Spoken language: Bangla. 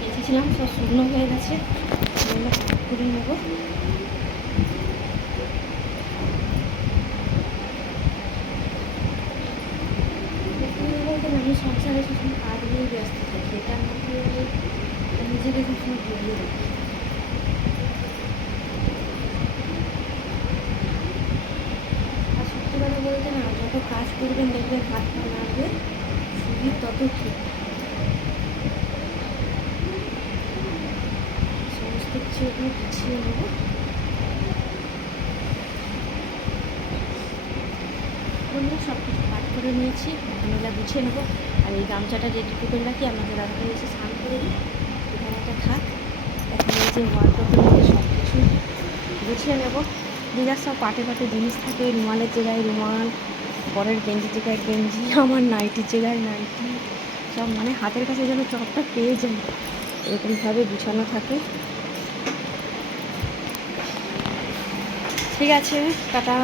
দিয়েছিলাম সব শুকনো হয়ে গেছে। করে নেব। না, আমি সংসারে সবসময় কাজ নিয়ে ব্যস্ত থাকি এটার মধ্যে নিজেকে সবসময় ভুলিয়ে রাখি। আর সত্যি কথা বলতে না যত কাজ করবেন দেখবেন হাত পা লাগবে শরীর তত ঠিক। এখানে গুছিয়ে নেব বললাম সব কিছু কাট করে নিয়েছি এগুলো গুছিয়ে নেব। আর এই গামছাটা রেডি করে রাখি, আমাদের দাদাভাই এসে স্নান করে দিই এখানে একটা থাক। এখন এই যে ওয়ার্ল্ডের মধ্যে সব কিছু গুছিয়ে নেব। দিদার সব পাটে পাটে জিনিস থাকে, রুমালের জায়গায় রুমাল বরের গেঞ্জির জায়গায় গেঞ্জি, আমার নাইটির জায়গায় নাইটি, সব মানে হাতের কাছে যেন চপটা পেয়ে যাই। এরকমভাবে গুছানো থাকে। ঠিক আছে টাটা।